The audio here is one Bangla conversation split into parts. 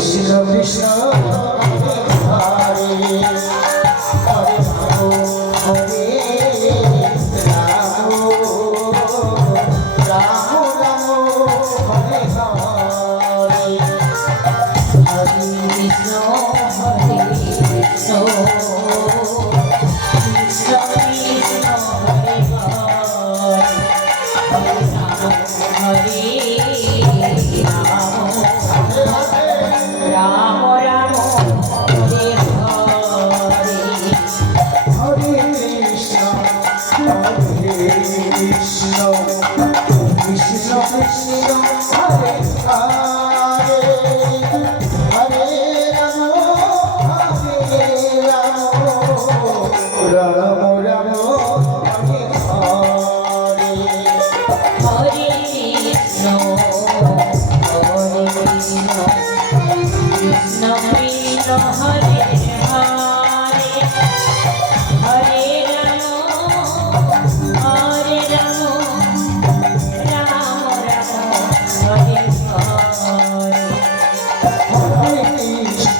Krishna Krishna Allah.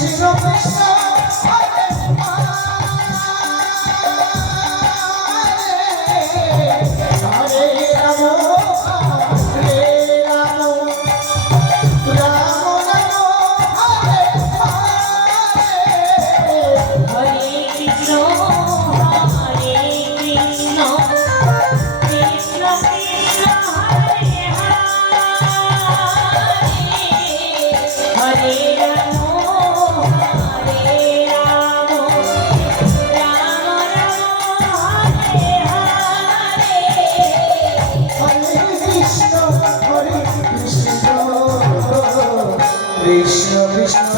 Sigo pensando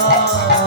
XXX.